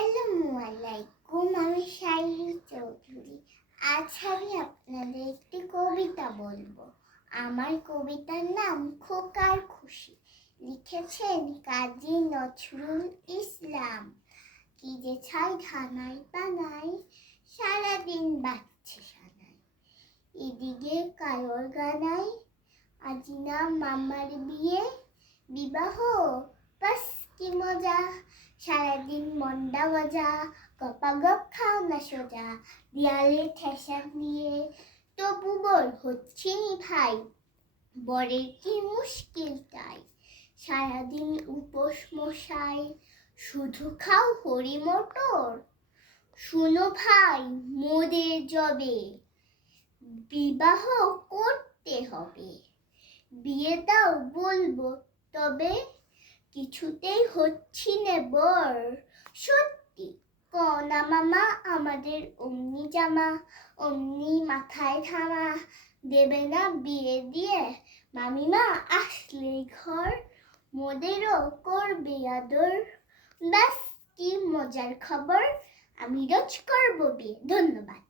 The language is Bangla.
আসসালামু আলাইকুম, আমি শাইরি চৌধুরী। আজ আমি আপনাদের একটি কবিতা বলবো। আমার কবিতার নাম খোকার খুশি। লিখেছেন কাজী নজরুল ইসলাম। কি যে ছাই ধানাই পানাই, সারাদিন বাজছে সানাই। এদিকে কায়র গানাই, আজি না মামার বিয়ে, বিবাহ বাস কি মজা। সারাদিন মন্ডা মজা, গপাগপ খাও না সোজা, দেয়ালে ঠেসা দিয়ে। তবু বল হচ্ছে নি ভাই, বরের কি মুশকিল তাই। সারাদিন উপোস মশাই, শুধু খাও হরি মটর। শুনো ভাই মোদের যবে, বিবাহ করতে হবে। বিয়ে দাও বলবো তবে, কিছুতেই হচ্ছি নে বর। সত্যি কনা মামা আমাদের অমনি জামা, অমনি মাথায় ধামা। দেবে না বিয়ে দিয়ে, মামিমা আসলে ঘর। মোদেরও করবে আদর, ব্যাস কি মজার খবর। আমি রোজ করবো বিয়ে। ধন্যবাদ।